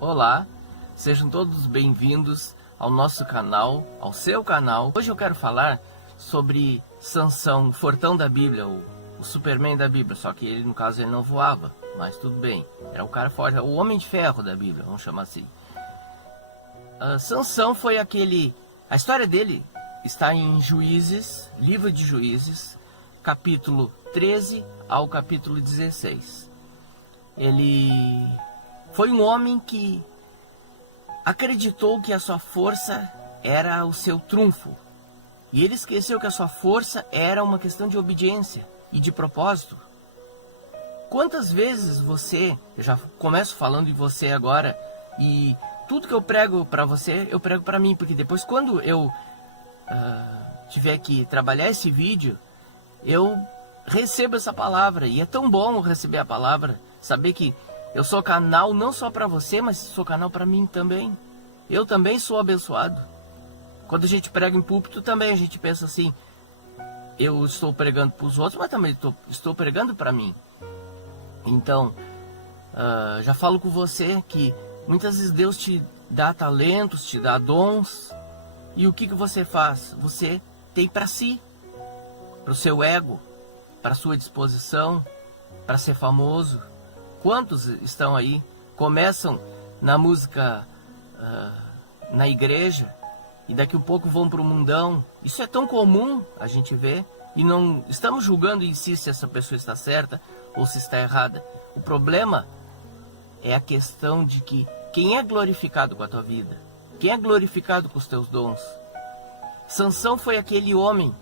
Olá, sejam todos bem-vindos ao nosso canal, ao seu canal. Hoje eu quero falar sobre Sansão, o fortão da Bíblia, o Superman da Bíblia, só que ele, no caso, ele não voava, mas tudo bem. Era o cara forte, o homem de ferro da Bíblia, vamos chamar assim. Sansão foi aquele... A história dele está em Juízes, livro de Juízes, capítulo 13 ao capítulo 16. Ele foi um homem que acreditou que a sua força era o seu trunfo. E ele esqueceu que a sua força era uma questão de obediência e de propósito. Quantas vezes você, eu já começo falando em você agora, e tudo que eu prego para você, eu prego para mim, porque depois quando eu tiver que trabalhar esse vídeo, eu recebo essa palavra, e é tão bom receber a palavra, saber que eu sou canal não só para você, mas sou canal para mim também. Eu também sou abençoado. Quando a gente prega em púlpito também a gente pensa assim, eu estou pregando para os outros, mas também estou pregando para mim. Então, já falo com você que muitas vezes Deus te dá talentos, te dá dons, e o que você faz? Você tem para si, para o seu ego, para a sua disposição, para ser famoso. Quantos estão aí, começam na música, na igreja, e daqui a pouco vão para o mundão. Isso é tão comum a gente ver, e não estamos julgando em si se essa pessoa está certa ou se está errada. O problema é a questão de que quem é glorificado com a tua vida, quem é glorificado com os teus dons. Sansão foi aquele homem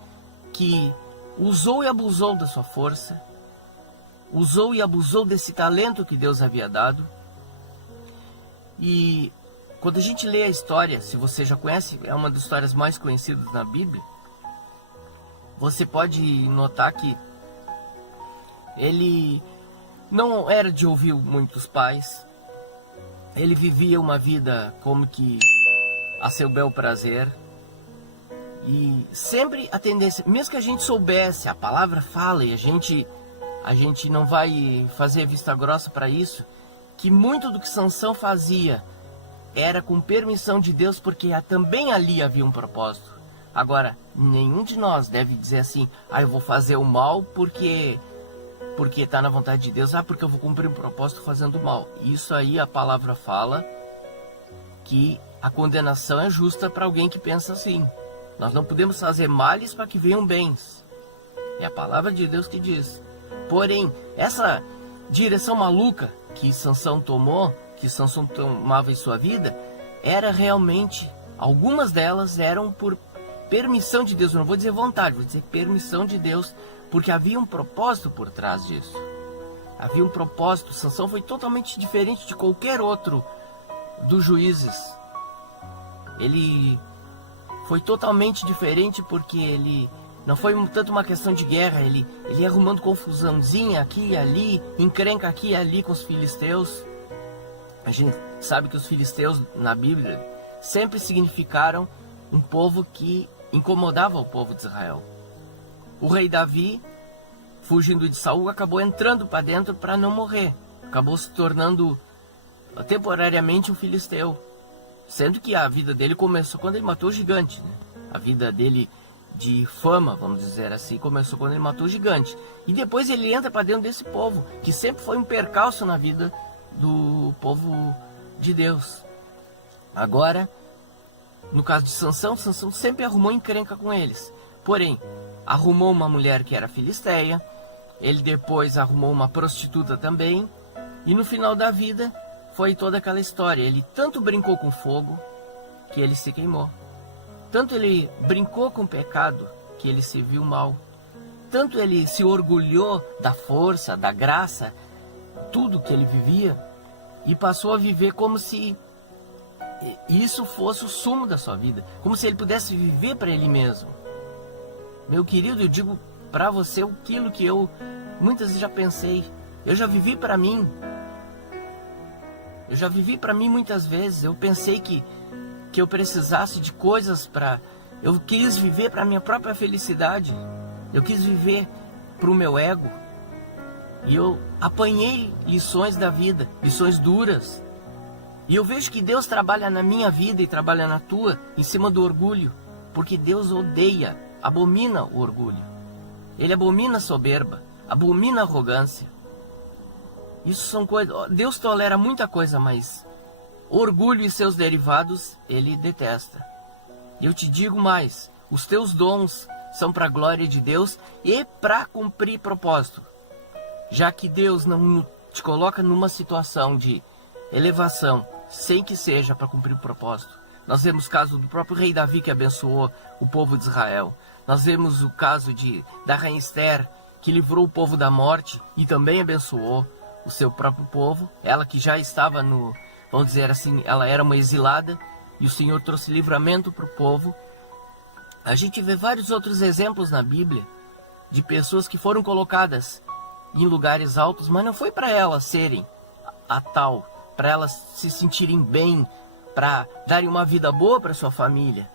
que usou e abusou da sua força, usou e abusou desse talento que Deus havia dado. E quando a gente lê a história, se você já conhece, é uma das histórias mais conhecidas na Bíblia, você pode notar que ele não era de ouvir muitos pais, ele vivia uma vida como que a seu bel prazer, e sempre a tendência, mesmo que a gente soubesse, a palavra fala e a gente não vai fazer vista grossa para isso, que muito do que Sansão fazia era com permissão de Deus, porque também ali havia um propósito. Agora, nenhum de nós deve dizer assim, eu vou fazer o mal porque está na vontade de Deus, porque eu vou cumprir um propósito fazendo o mal. Isso aí a palavra fala que a condenação é justa para alguém que pensa assim. Nós não podemos fazer males para que venham bens. É a palavra de Deus que diz. Porém, essa direção maluca que Sansão tomou, que Sansão tomava em sua vida, era realmente, algumas delas eram por permissão de Deus. Eu não vou dizer vontade, vou dizer permissão de Deus, porque havia um propósito por trás disso. Havia um propósito. Sansão foi totalmente diferente de qualquer outro dos juízes. Ele foi totalmente diferente porque ele não foi tanto uma questão de guerra, ele ia arrumando confusãozinha aqui e ali, encrenca aqui e ali com os filisteus. A gente sabe que os filisteus na Bíblia sempre significaram um povo que incomodava o povo de Israel. O rei Davi, fugindo de Saul, acabou entrando para dentro para não morrer. Acabou se tornando temporariamente um filisteu. Sendo que a vida dele começou quando ele matou o gigante, né? A vida dele de fama, vamos dizer assim, começou quando ele matou o gigante. E depois ele entra para dentro desse povo, que sempre foi um percalço na vida do povo de Deus. Agora, no caso de Sansão, Sansão sempre arrumou encrenca com eles. Porém, arrumou uma mulher que era filisteia, ele depois arrumou uma prostituta também, e no final da vida foi toda aquela história. Ele tanto brincou com fogo que ele se queimou. Tanto ele brincou com o pecado que ele se viu mal. Tanto ele se orgulhou da força, da graça, tudo que ele vivia, e passou a viver como se isso fosse o sumo da sua vida, como se ele pudesse viver para ele mesmo. Meu querido, eu digo para você aquilo que eu muitas vezes já pensei. Eu já vivi para mim. Eu já vivi para mim muitas vezes. Eu pensei que eu precisasse de coisas para... Eu quis viver para a minha própria felicidade. Eu quis viver para o meu ego. E eu apanhei lições da vida, lições duras. E eu vejo que Deus trabalha na minha vida e trabalha na tua, em cima do orgulho. Porque Deus odeia, abomina o orgulho. Ele abomina a soberba, abomina a arrogância. Isso são coisas... Deus tolera muita coisa, mas orgulho e seus derivados, Ele detesta. E eu te digo mais, os teus dons são para a glória de Deus e para cumprir propósito. Já que Deus não te coloca numa situação de elevação, sem que seja para cumprir o propósito. Nós vemos o caso do próprio rei Davi, que abençoou o povo de Israel. Nós vemos o caso da rainha Esther, que livrou o povo da morte e também abençoou o seu próprio povo. Ela que já estava vamos dizer assim, ela era uma exilada e o Senhor trouxe livramento para o povo. A gente vê vários outros exemplos na Bíblia de pessoas que foram colocadas em lugares altos, mas não foi para elas serem a tal, para elas se sentirem bem, para darem uma vida boa para sua família.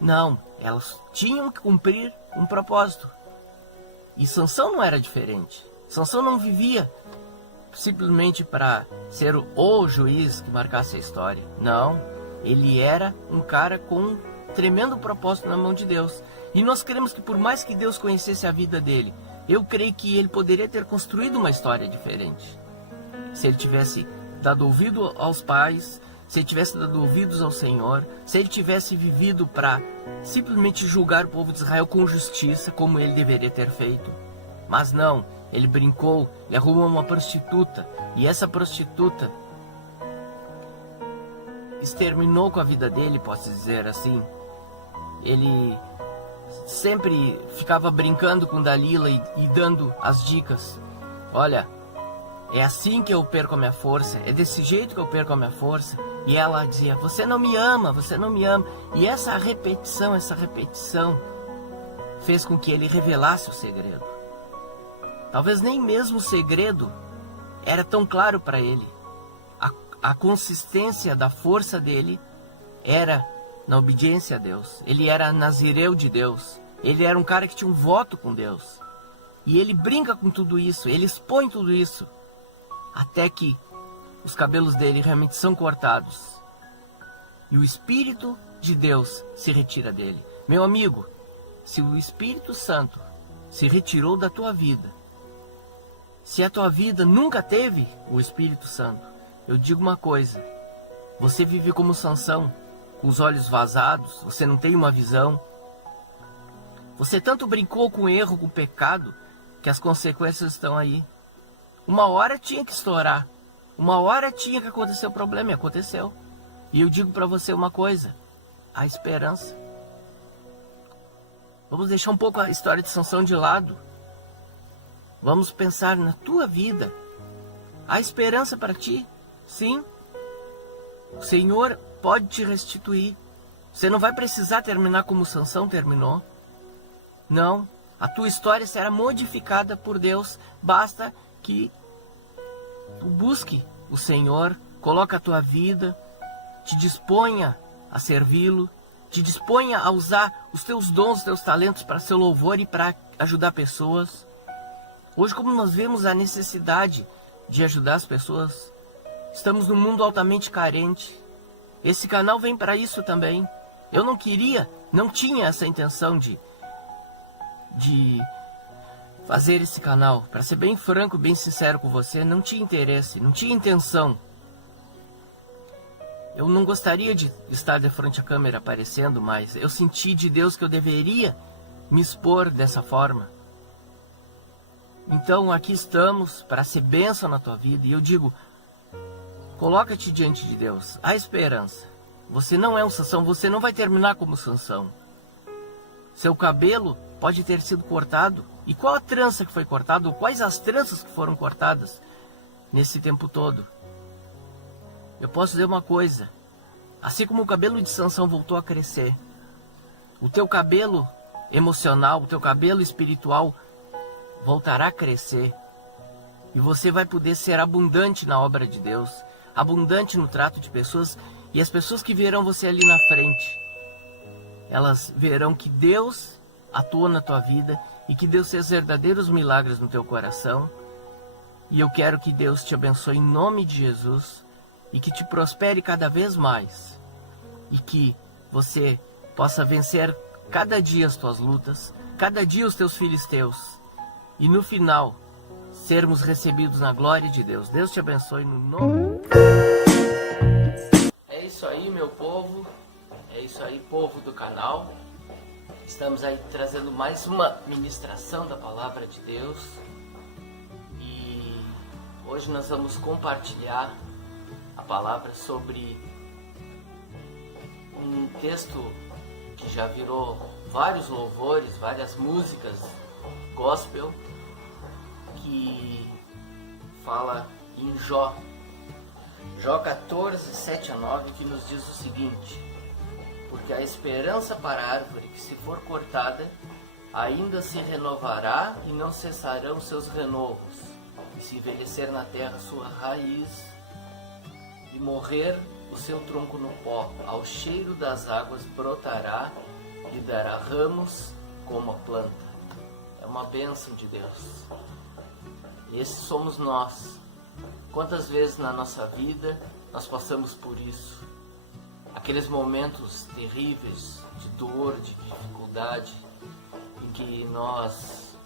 Não, elas tinham que cumprir um propósito. E Sansão não era diferente. Sansão não vivia simplesmente para ser o juiz que marcasse a história. Não, ele era um cara com um tremendo propósito na mão de Deus. E nós cremos que por mais que Deus conhecesse a vida dele, eu creio que ele poderia ter construído uma história diferente. Se ele tivesse dado ouvido aos pais, se ele tivesse dado ouvidos ao Senhor, se ele tivesse vivido para simplesmente julgar o povo de Israel com justiça, como ele deveria ter feito. Mas não, ele brincou, ele arrumou uma prostituta, e essa prostituta exterminou com a vida dele, posso dizer assim. Ele sempre ficava brincando com Dalila e dando as dicas. Olha, é assim que eu perco a minha força, é desse jeito que eu perco a minha força. E ela dizia, você não me ama, você não me ama. E essa repetição fez com que ele revelasse o segredo. Talvez nem mesmo o segredo era tão claro para ele. A consistência da força dele era na obediência a Deus. Ele era nazireu de Deus. Ele era um cara que tinha um voto com Deus. E ele brinca com tudo isso, ele expõe tudo isso. Até que os cabelos dele realmente são cortados. E o Espírito de Deus se retira dele. Meu amigo, se o Espírito Santo se retirou da tua vida, se a tua vida nunca teve o Espírito Santo, eu digo uma coisa, você vive como Sansão, com os olhos vazados, você não tem uma visão. Você tanto brincou com o erro, com o pecado, que as consequências estão aí. Uma hora tinha que estourar, uma hora tinha que acontecer o problema, e aconteceu. E eu digo para você uma coisa, a esperança. Vamos deixar um pouco a história de Sansão de lado. Vamos pensar na tua vida. Há esperança para ti? Sim. O Senhor pode te restituir. Você não vai precisar terminar como Sansão terminou. Não. A tua história será modificada por Deus. Basta que tu busque o Senhor, coloque a tua vida, te disponha a servi-lo, te disponha a usar os teus dons, os teus talentos para seu louvor e para ajudar pessoas. Hoje, como nós vemos a necessidade de ajudar as pessoas, estamos num mundo altamente carente. Esse canal vem para isso também. Eu não tinha essa intenção de fazer esse canal. Para ser bem franco, bem sincero com você, não tinha interesse, não tinha intenção. Eu não gostaria de estar de frente à câmera aparecendo, mas eu senti de Deus que eu deveria me expor dessa forma. Então aqui estamos para ser bênção na tua vida. E eu digo, coloca-te diante de Deus. Há esperança. Você não é um Sansão, você não vai terminar como Sansão. Seu cabelo pode ter sido cortado. E qual a trança que foi cortada? Ou quais as tranças que foram cortadas nesse tempo todo? Eu posso dizer uma coisa. Assim como o cabelo de Sansão voltou a crescer, o teu cabelo emocional, o teu cabelo espiritual voltará a crescer. E você vai poder ser abundante na obra de Deus, abundante no trato de pessoas. E as pessoas que verão você ali na frente, elas verão que Deus atuou na tua vida e que Deus fez verdadeiros milagres no teu coração. E eu quero que Deus te abençoe em nome de Jesus. e que te prospere cada vez mais, e que você possa vencer cada dia as tuas lutas, cada dia os teus filisteus, e no final sermos recebidos na glória de Deus. Deus te abençoe no nome. É isso aí, meu povo. É isso aí, povo do canal. Estamos aí trazendo mais uma ministração da palavra de Deus. E hoje nós vamos compartilhar a palavra sobre um texto que já virou vários louvores, várias músicas gospel, que fala em Jó 14, 7 a 9, que nos diz o seguinte: porque a esperança para a árvore que se for cortada ainda se renovará e não cessarão seus renovos, e se envelhecer na terra sua raiz e morrer o seu tronco no pó, ao cheiro das águas brotará e dará ramos como a planta. É uma bênção de Deus. Esses somos nós. Quantas vezes na nossa vida nós passamos por isso? Aqueles momentos terríveis de dor, de dificuldade, em que nós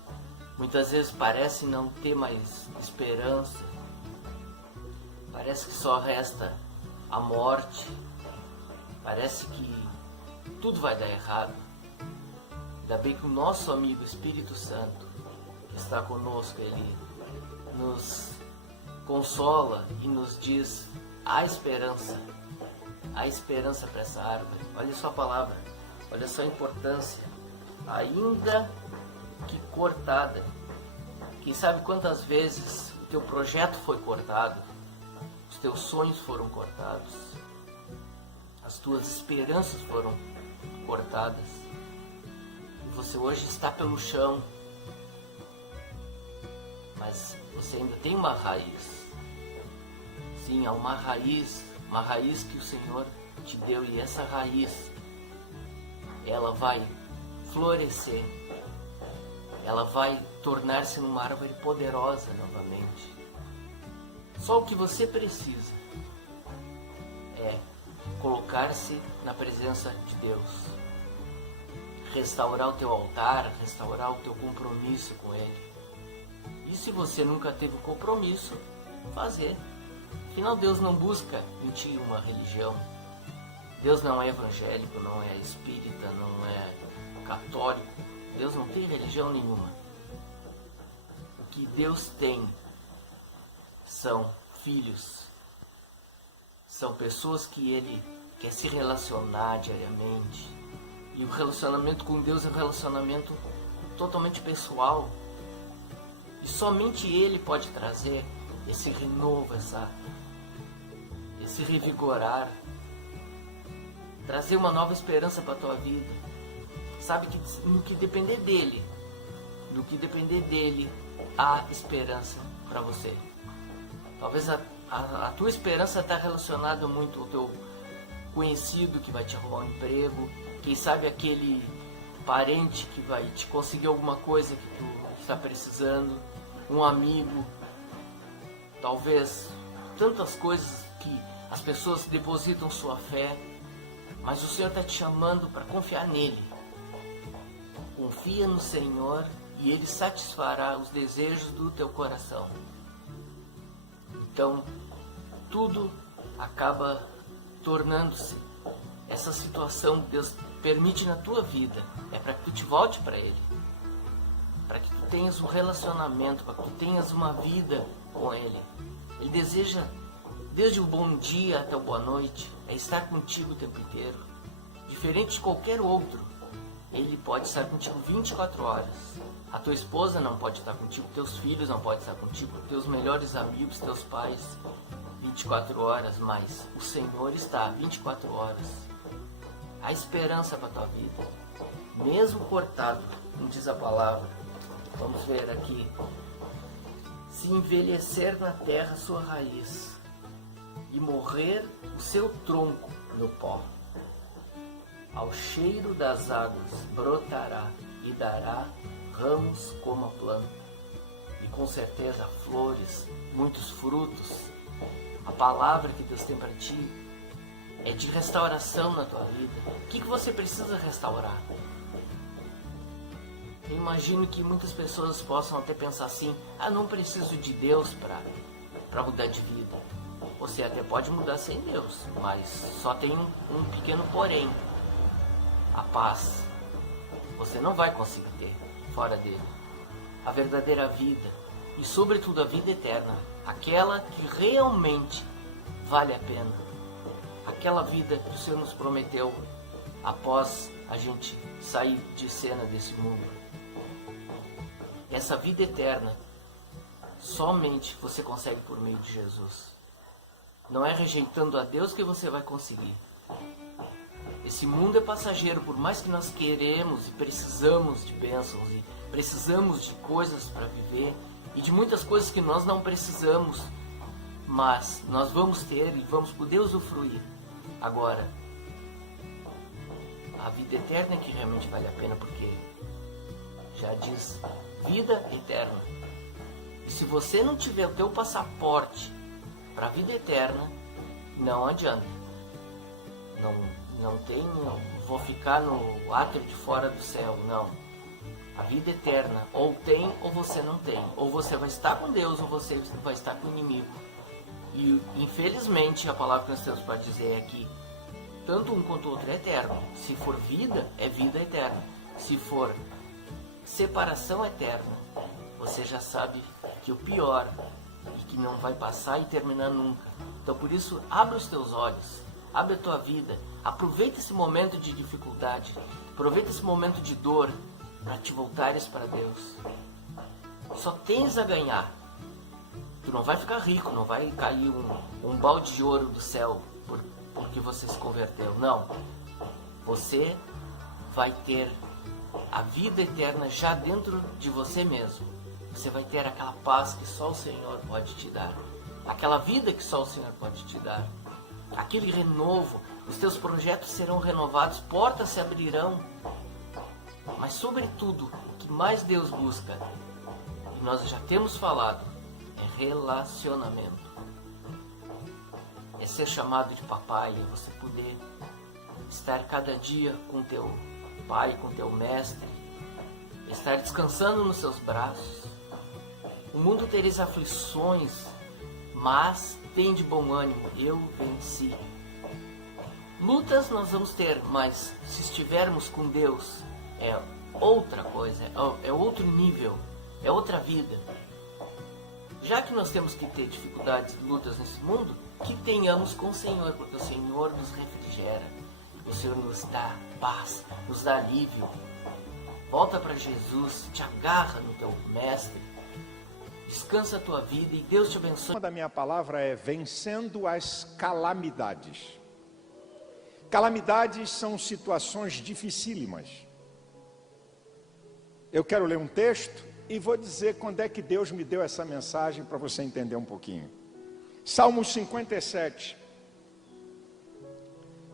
muitas vezes parece não ter mais esperança, parece que só resta a morte, parece que tudo vai dar errado. Ainda bem que o nosso amigo Espírito Santo, que está conosco, ele nos consola e nos diz: há esperança para essa árvore. Olha só a palavra, olha só a importância. Ainda que cortada. Quem sabe quantas vezes o teu projeto foi cortado, os teus sonhos foram cortados, as tuas esperanças foram cortadas, e você hoje está pelo chão, mas você ainda tem uma raiz. Sim, há uma raiz que o Senhor te deu, e essa raiz, ela vai florescer, ela vai tornar-se numa árvore poderosa novamente. Só o que você precisa é colocar-se na presença de Deus, restaurar o teu altar, restaurar o teu compromisso com Ele. E se você nunca teve o compromisso, fazer. Afinal, Deus não busca em ti uma religião. Deus não é evangélico, não é espírita, não é católico. Deus não tem religião nenhuma. O que Deus tem são filhos. São pessoas que Ele quer se relacionar diariamente. E o relacionamento com Deus é um relacionamento totalmente pessoal. E somente Ele pode trazer esse renovo, esse revigorar, trazer uma nova esperança para a tua vida. Sabe que no que depender dele, há esperança para você. Talvez a tua esperança está relacionada muito ao teu conhecido que vai te arrumar um emprego, quem sabe aquele parente que vai te conseguir alguma coisa que tu está precisando, um amigo, talvez tantas coisas que as pessoas depositam sua fé, mas o Senhor está te chamando para confiar nele. Confia no Senhor e Ele satisfará os desejos do teu coração. Então, tudo acaba tornando-se, essa situação que Deus permite na tua vida, é para que tu te volte para Ele, para que tu tenhas um relacionamento, para que tu tenhas uma vida com Ele. Ele deseja, desde o bom dia até o boa noite, é estar contigo o tempo inteiro. Diferente de qualquer outro, Ele pode estar contigo 24 horas. A tua esposa não pode estar contigo, teus filhos não podem estar contigo, teus melhores amigos, teus pais, 24 horas, mas o Senhor está 24 horas. Há esperança para a tua vida, mesmo cortado, como diz a palavra. Vamos ver aqui. Se envelhecer na terra sua raiz e morrer o seu tronco no pó, ao cheiro das águas brotará e dará ramos como a planta, e com certeza flores, muitos frutos, A palavra que Deus tem para ti é de restauração na tua vida. O que você precisa restaurar? Eu imagino que muitas pessoas possam até pensar assim: não preciso de Deus para mudar de vida. Você até pode mudar sem Deus, mas só tem um pequeno porém: a paz. Você não vai conseguir ter fora dele a verdadeira vida e, sobretudo, a vida eterna, aquela que realmente vale a pena, aquela vida que o Senhor nos prometeu após a gente sair de cena desse mundo. Essa vida eterna somente você consegue por meio de Jesus. Não é rejeitando a Deus que você vai conseguir. Esse mundo é passageiro, por mais que nós queremos e precisamos de bênçãos e precisamos de coisas para viver e de muitas coisas que nós não precisamos, mas nós vamos ter e vamos poder usufruir. Agora, a vida eterna é que realmente vale a pena, porque já diz vida eterna. E se você não tiver o teu passaporte para a vida eterna, não adianta. Não tem, vou ficar no átrio de fora do céu, não. A vida eterna, ou tem ou você não tem. Ou você vai estar com Deus ou você vai estar com o inimigo. E infelizmente a palavra que nós temos para dizer é que tanto um quanto o outro é eterno. Se for vida, é vida eterna. Se for separação eterna, você já sabe que o pior e que não vai passar e terminar nunca. Então por isso, abre os teus olhos, abre a tua vida, aproveita esse momento de dificuldade, aproveita esse momento de dor para te voltares para Deus. Só tens a ganhar. Tu não vai ficar rico, não vai cair um balde de ouro do céu porque você se converteu. Não. Você vai ter a vida eterna já dentro de você mesmo. Você vai ter aquela paz que só o Senhor pode te dar. Aquela vida que só o Senhor pode te dar. Aquele renovo. Os teus projetos serão renovados, portas se abrirão. Mas sobretudo, o que mais Deus busca, e nós já temos falado, é relacionamento. É ser chamado de papai, é você poder estar cada dia com teu pai, com teu mestre, estar descansando nos seus braços. O mundo tereis aflições, mas tem de bom ânimo, eu venci. Lutas nós vamos ter, mas se estivermos com Deus, é outra coisa, é outro nível, é outra vida. Já que nós temos que ter dificuldades e lutas nesse mundo, que tenhamos com o Senhor, porque o Senhor nos refrigera, o Senhor nos dá paz, nos dá alívio. Volta para Jesus, te agarra no teu mestre, descansa a tua vida e Deus te abençoe. Uma da minha palavra é vencendo as calamidades. Calamidades são situações dificílimas. Eu quero ler um texto e vou dizer quando é que Deus me deu essa mensagem para você entender um pouquinho. Salmo 57.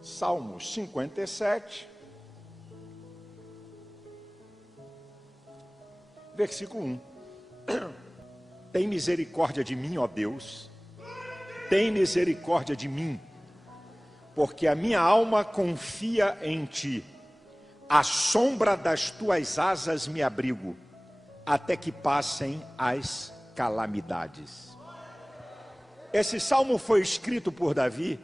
Salmo 57, versículo 1. Tem misericórdia de mim, ó Deus, tem misericórdia de mim, porque a minha alma confia em Ti. À sombra das Tuas asas me abrigo, até que passem as calamidades. Esse salmo foi escrito por Davi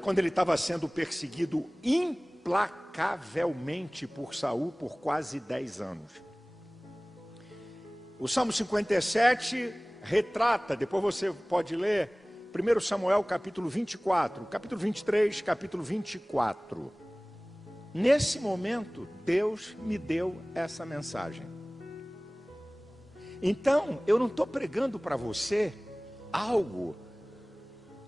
quando ele estava sendo perseguido implacavelmente por Saul por quase 10 anos. O Salmo 57 retrata, depois você pode ler, 1 Samuel capítulo 24, capítulo 23, capítulo 24. Nesse momento, Deus me deu essa mensagem. Então, eu não estou pregando para você algo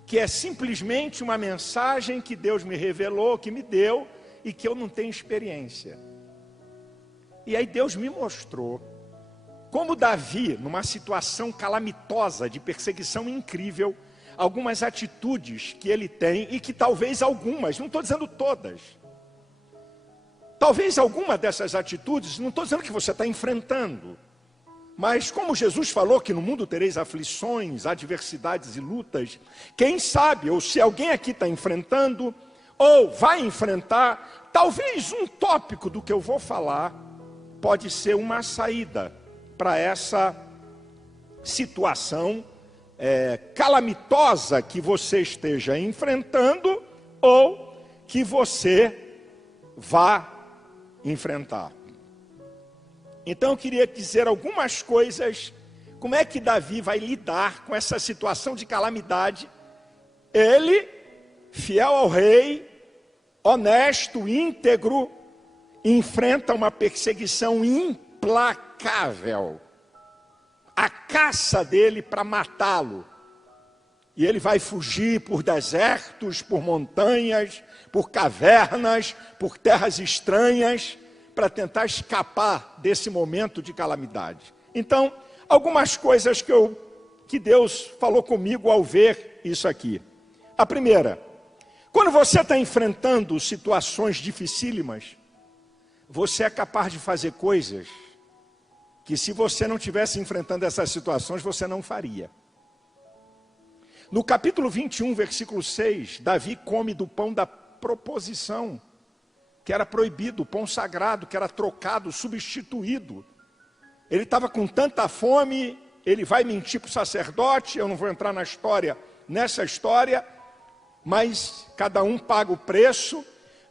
que é simplesmente uma mensagem que Deus me revelou, que me deu e que eu não tenho experiência. E aí Deus me mostrou como Davi, numa situação calamitosa de perseguição incrível, algumas atitudes que ele tem e que talvez algumas, não estou dizendo todas, talvez alguma dessas atitudes, não estou dizendo que você está enfrentando, Mas como Jesus falou que no mundo tereis aflições, adversidades e lutas, quem sabe, ou se alguém aqui está enfrentando, ou vai enfrentar, talvez um tópico do que eu vou falar pode ser uma saída para essa situação calamitosa que você esteja enfrentando ou que você vá enfrentar. Então eu queria dizer algumas coisas, como é que Davi vai lidar com essa situação de calamidade. Ele, fiel ao rei, honesto, íntegro, enfrenta uma perseguição implacável. A caça dele para matá-lo. E ele vai fugir por desertos, por montanhas, por cavernas, por terras estranhas, para tentar escapar desse momento de calamidade. Então, algumas coisas que Deus falou comigo ao ver isso aqui. A primeira, quando você está enfrentando situações dificílimas, você é capaz de fazer coisas que se você não estivesse enfrentando essas situações, você não faria. No capítulo 21, versículo 6, Davi come do pão da proposição, que era proibido, o pão sagrado, que era trocado, substituído. Ele estava com tanta fome, ele vai mentir para o sacerdote, eu não vou entrar nessa história, mas cada um paga o preço.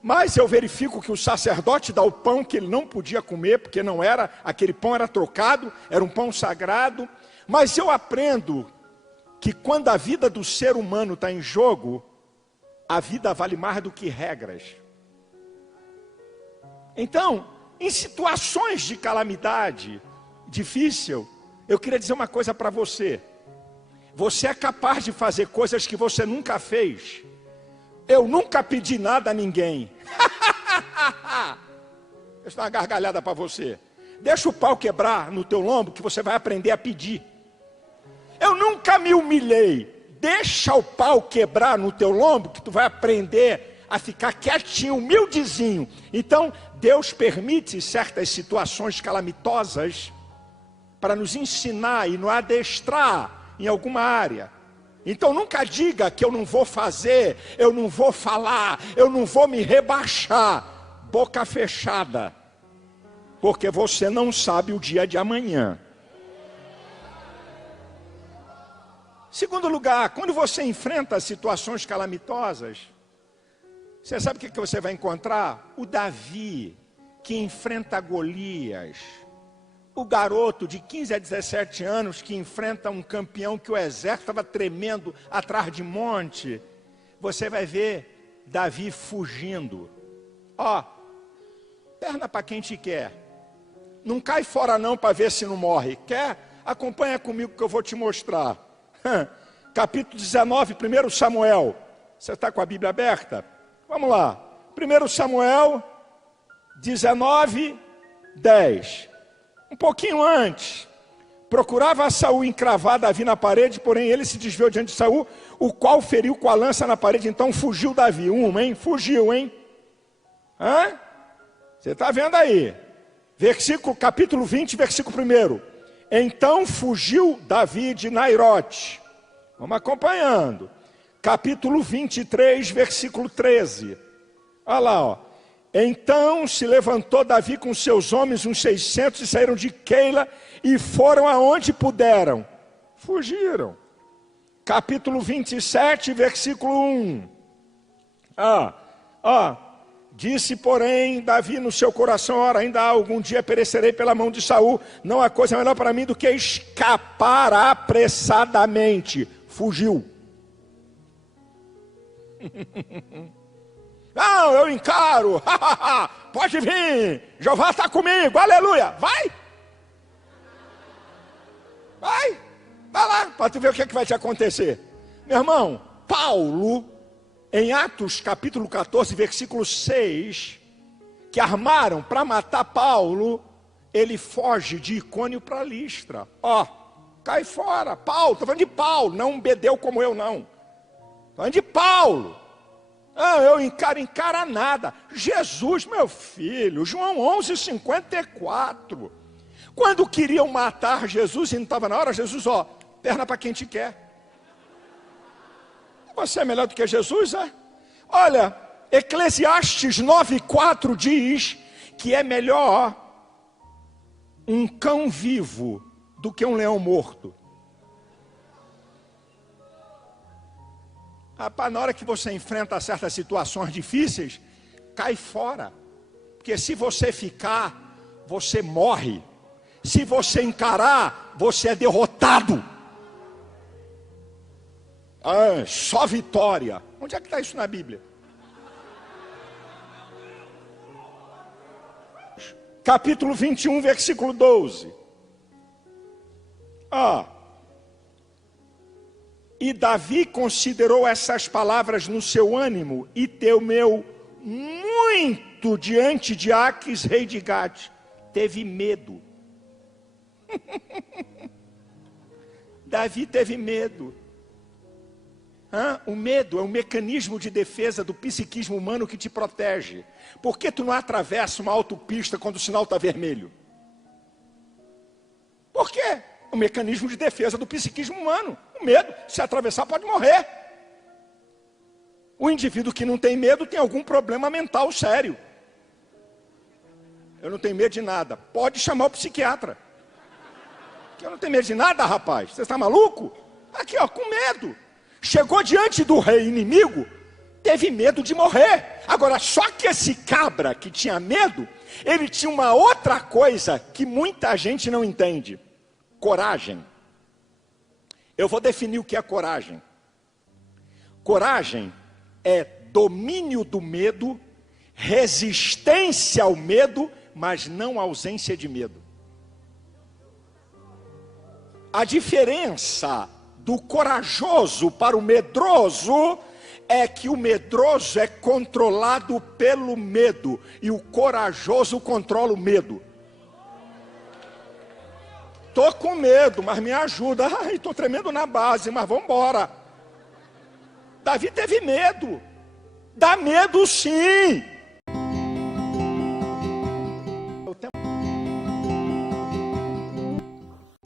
Mas eu verifico que o sacerdote dá o pão que ele não podia comer, porque não era, aquele pão era trocado, era um pão sagrado. Mas eu aprendo que quando a vida do ser humano está em jogo, a vida vale mais do que regras. Então, em situações de calamidade difícil, eu queria dizer uma coisa para você. Você é capaz de fazer coisas que você nunca fez. Eu nunca pedi nada a ninguém. Deixa eu dar uma gargalhada para você. Deixa o pau quebrar no teu lombo que você vai aprender a pedir. Eu nunca me humilhei. Deixa o pau quebrar no teu lombo que tu vai aprender a ficar quietinho, humildezinho. Então, Deus permite certas situações calamitosas para nos ensinar e nos adestrar em alguma área. Então nunca diga que eu não vou fazer, eu não vou falar, eu não vou me rebaixar. Boca fechada. Porque você não sabe o dia de amanhã. Segundo lugar, quando você enfrenta situações calamitosas, você sabe o que você vai encontrar? O Davi, que enfrenta Golias. O garoto de 15 a 17 anos que enfrenta um campeão que o exército estava tremendo atrás de monte. Você vai ver Davi fugindo. Perna para quem te quer. Não cai fora não para ver se não morre. Quer? Acompanha comigo que eu vou te mostrar. Capítulo 19, 1 Samuel. Você está com a Bíblia aberta? Vamos lá. 1 Samuel 19, 10. Um pouquinho antes, procurava Saul encravar Davi na parede, porém ele se desviou diante de Saul, o qual feriu com a lança na parede, então fugiu Davi. Fugiu, hein? Você está vendo aí? Capítulo 20, versículo 1. Então fugiu Davi de Nairote. Vamos acompanhando. Capítulo 23, versículo 13. Olha lá, Então se levantou Davi com seus homens, uns 600, e saíram de Keila, e foram aonde puderam. Fugiram. Capítulo 27, versículo 1. Disse, porém, Davi no seu coração: ora, ainda algum dia perecerei pela mão de Saul. Não há coisa melhor para mim do que escapar apressadamente. Fugiu. Não, eu encaro. Pode vir. Jeová está comigo. Aleluia. Vai lá, para tu ver o que vai te acontecer. Meu irmão, Paulo, em Atos capítulo 14, versículo 6, que armaram para matar Paulo, ele foge de Icônio para Listra. Cai fora. Paulo, estou falando de Paulo, não um bedeu como eu não. Estou falando de Paulo. Eu encara nada. Jesus, meu filho, João 11:54. Quando queriam matar Jesus e não estava na hora, Jesus, ó, perna para quem te quer. Você é melhor do que Jesus, é? Olha, Eclesiastes 9:4 diz que é melhor um cão vivo do que um leão morto. Rapaz, na hora que você enfrenta certas situações difíceis, cai fora. Porque se você ficar, você morre. Se você encarar, você é derrotado. Ah, só vitória. Onde é que está isso na Bíblia? Capítulo 21, versículo 12. E Davi considerou essas palavras no seu ânimo e temeu muito diante de Aques, rei de Gade. Teve medo. Davi teve medo. O medo é um mecanismo de defesa do psiquismo humano que te protege. Por que tu não atravessa uma autopista quando o sinal está vermelho? Por quê? Um mecanismo de defesa do psiquismo humano. O medo, se atravessar, pode morrer. O indivíduo que não tem medo tem algum problema mental sério. Eu não tenho medo de nada. Pode chamar o psiquiatra. Eu não tenho medo de nada, rapaz. Você está maluco? Aqui, ó, com medo. Chegou diante do rei inimigo, teve medo de morrer. Agora, só que esse cabra que tinha medo, ele tinha uma outra coisa que muita gente não entende. Coragem. Eu vou definir o que é coragem. Coragem é domínio do medo, resistência ao medo, mas não ausência de medo. A diferença do corajoso para o medroso é que o medroso é controlado pelo medo e o corajoso controla o medo. Tô com medo, mas me ajuda. Ai, tô tremendo na base, mas vamos embora. Davi teve medo. Dá medo sim.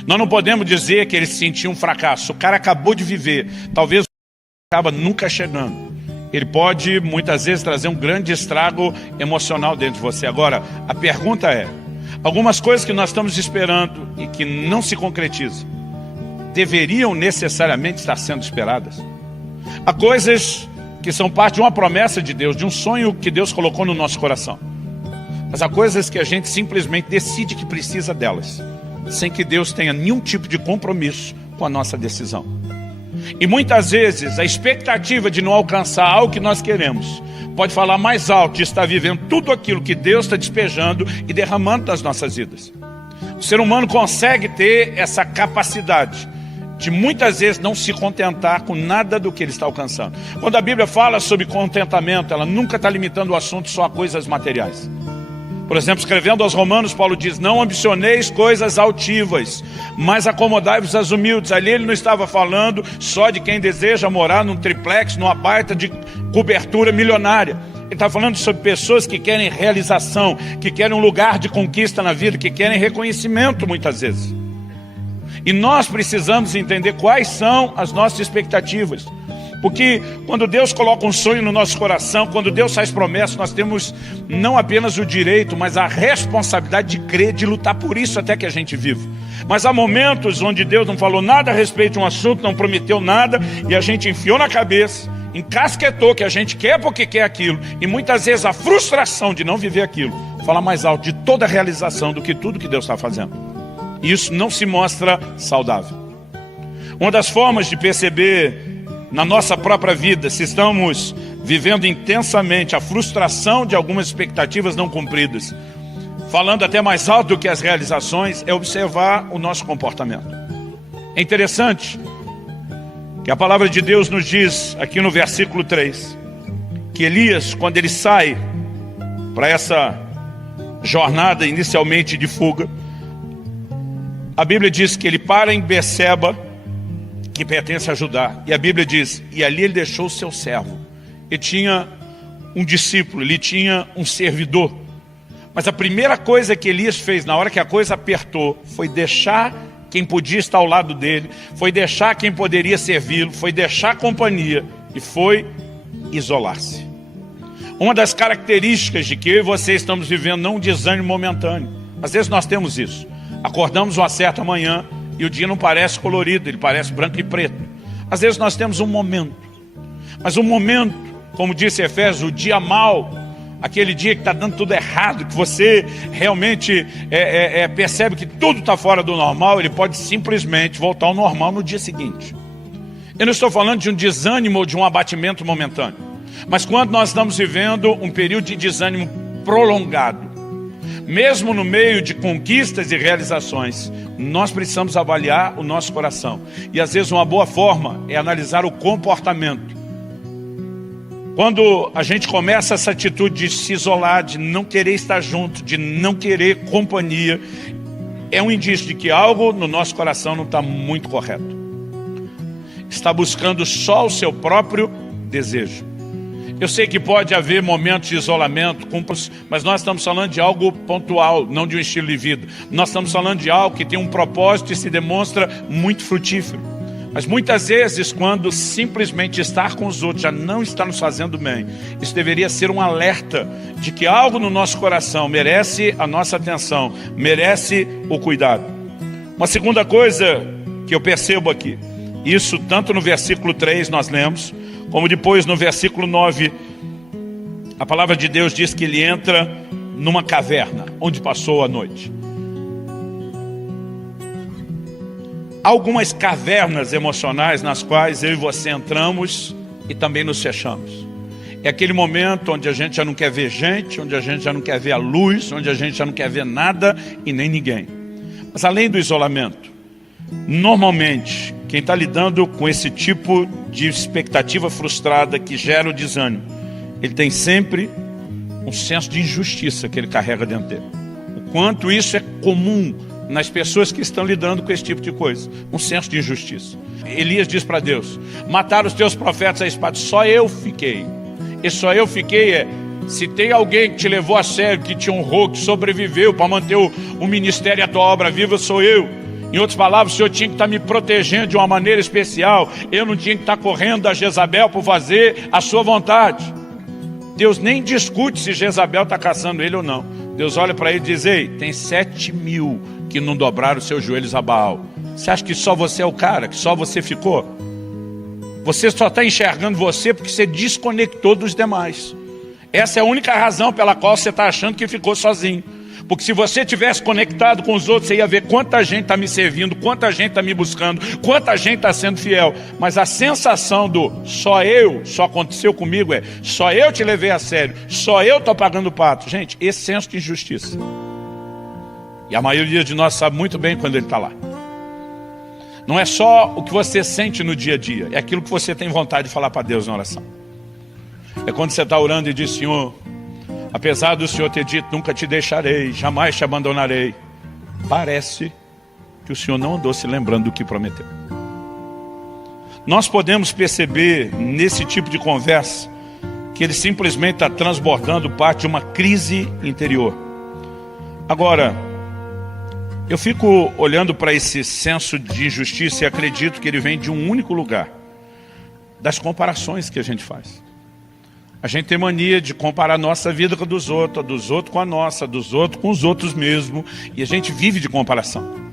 Nós não podemos dizer que ele se sentia um fracasso. O cara acabou de viver. Talvez acaba nunca chegando. Ele pode, muitas vezes, trazer um grande estrago emocional dentro de você. Agora, a pergunta é, algumas coisas que nós estamos esperando e que não se concretizam, deveriam necessariamente estar sendo esperadas? Há coisas que são parte de uma promessa de Deus, de um sonho que Deus colocou no nosso coração. Mas há coisas que a gente simplesmente decide que precisa delas, sem que Deus tenha nenhum tipo de compromisso com a nossa decisão. E muitas vezes a expectativa de não alcançar algo que nós queremos pode falar mais alto de estar vivendo tudo aquilo que Deus está despejando e derramando nas nossas vidas. O ser humano consegue ter essa capacidade de muitas vezes não se contentar com nada do que ele está alcançando. Quando a Bíblia fala sobre contentamento, ela nunca está limitando o assunto só a coisas materiais. Por exemplo, escrevendo aos Romanos, Paulo diz, não ambicioneis coisas altivas, mas acomodai-vos às humildes. Ali ele não estava falando só de quem deseja morar num triplex, numa baita de cobertura milionária. Ele está falando sobre pessoas que querem realização, que querem um lugar de conquista na vida, que querem reconhecimento muitas vezes. E nós precisamos entender quais são as nossas expectativas. Porque quando Deus coloca um sonho no nosso coração, quando Deus faz promessas, nós temos não apenas o direito, mas a responsabilidade de crer, de lutar por isso até que a gente viva. Mas há momentos onde Deus não falou nada a respeito de um assunto, não prometeu nada, e a gente enfiou na cabeça, encasquetou que a gente quer porque quer aquilo, e muitas vezes a frustração de não viver aquilo fala mais alto de toda a realização do que tudo que Deus está fazendo. E isso não se mostra saudável. Uma das formas de perceber na nossa própria vida se estamos vivendo intensamente a frustração de algumas expectativas não cumpridas, falando até mais alto do que as realizações, é observar o nosso comportamento. É interessante que a palavra de Deus nos diz aqui no versículo 3, que Elias, quando ele sai para essa jornada inicialmente de fuga, a Bíblia diz que ele para em Beceba, que pertence a Judá, e a Bíblia diz, e ali ele deixou o seu servo. Ele tinha um discípulo, ele tinha um servidor. Mas a primeira coisa que Elias fez na hora que a coisa apertou foi deixar quem podia estar ao lado dele, foi deixar quem poderia servi-lo, foi deixar a companhia e foi isolar-se. Uma das características de que eu e você estamos vivendo não um desânimo momentâneo. Às vezes nós temos isso. Acordamos uma certa manhã e o dia não parece colorido, ele parece branco e preto. Às vezes nós temos um momento. Mas um momento, como disse Efésios, o dia mau, aquele dia que está dando tudo errado, que você realmente percebe que tudo está fora do normal, ele pode simplesmente voltar ao normal no dia seguinte. Eu não estou falando de um desânimo ou de um abatimento momentâneo. Mas quando nós estamos vivendo um período de desânimo prolongado, mesmo no meio de conquistas e realizações, nós precisamos avaliar o nosso coração. E às vezes uma boa forma é analisar o comportamento. Quando a gente começa essa atitude de se isolar, de não querer estar junto, de não querer companhia, é um indício de que algo no nosso coração não está muito correto. Está buscando só o seu próprio desejo. Eu sei que pode haver momentos de isolamento, mas nós estamos falando de algo pontual, não de um estilo de vida. Nós estamos falando de algo que tem um propósito e se demonstra muito frutífero. Mas muitas vezes, quando simplesmente estar com os outros já não está nos fazendo bem, isso deveria ser um alerta de que algo no nosso coração merece a nossa atenção, merece o cuidado. Uma segunda coisa que eu percebo aqui, isso tanto no versículo 3 nós lemos, como depois no versículo 9, a palavra de Deus diz que ele entra numa caverna, onde passou a noite. Há algumas cavernas emocionais nas quais eu e você entramos e também nos fechamos. É aquele momento onde a gente já não quer ver gente, onde a gente já não quer ver a luz, onde a gente já não quer ver nada e nem ninguém. Mas além do isolamento, normalmente, quem está lidando com esse tipo de expectativa frustrada que gera o desânimo, ele tem sempre um senso de injustiça que ele carrega dentro dele. O quanto isso é comum nas pessoas que estão lidando com esse tipo de coisa, um senso de injustiça. Elias diz para Deus: mataram os teus profetas à espada, só eu fiquei. E só eu fiquei se tem alguém que te levou a sério, que te honrou, que sobreviveu para manter o ministério e a tua obra viva, sou eu. Em outras palavras, o Senhor tinha que estar me protegendo de uma maneira especial. Eu não tinha que estar correndo da Jezabel por fazer a sua vontade. Deus nem discute se Jezabel está caçando ele ou não. Deus olha para ele e diz: ei, tem 7.000 que não dobraram seus joelhos a Baal. Você acha que só você é o cara, que só você ficou? Você só está enxergando você porque você desconectou dos demais. Essa é a única razão pela qual você está achando que ficou sozinho. Porque se você tivesse conectado com os outros, você ia ver quanta gente está me servindo, quanta gente está me buscando, quanta gente está sendo fiel. Mas a sensação do só aconteceu comigo só eu te levei a sério, só eu estou pagando o pato. Gente, esse senso de injustiça. E a maioria de nós sabe muito bem quando ele está lá. Não é só o que você sente no dia a dia, é aquilo que você tem vontade de falar para Deus na oração. É quando você está orando e diz: Senhor, apesar do Senhor ter dito, nunca te deixarei, jamais te abandonarei, parece que o Senhor não andou se lembrando do que prometeu. Nós podemos perceber nesse tipo de conversa que ele simplesmente está transbordando parte de uma crise interior. Agora, eu fico olhando para esse senso de injustiça e acredito que ele vem de um único lugar: das comparações que a gente faz. A gente tem mania de comparar a nossa vida com a dos outros com a nossa, dos outros com os outros mesmo, e a gente vive de comparação.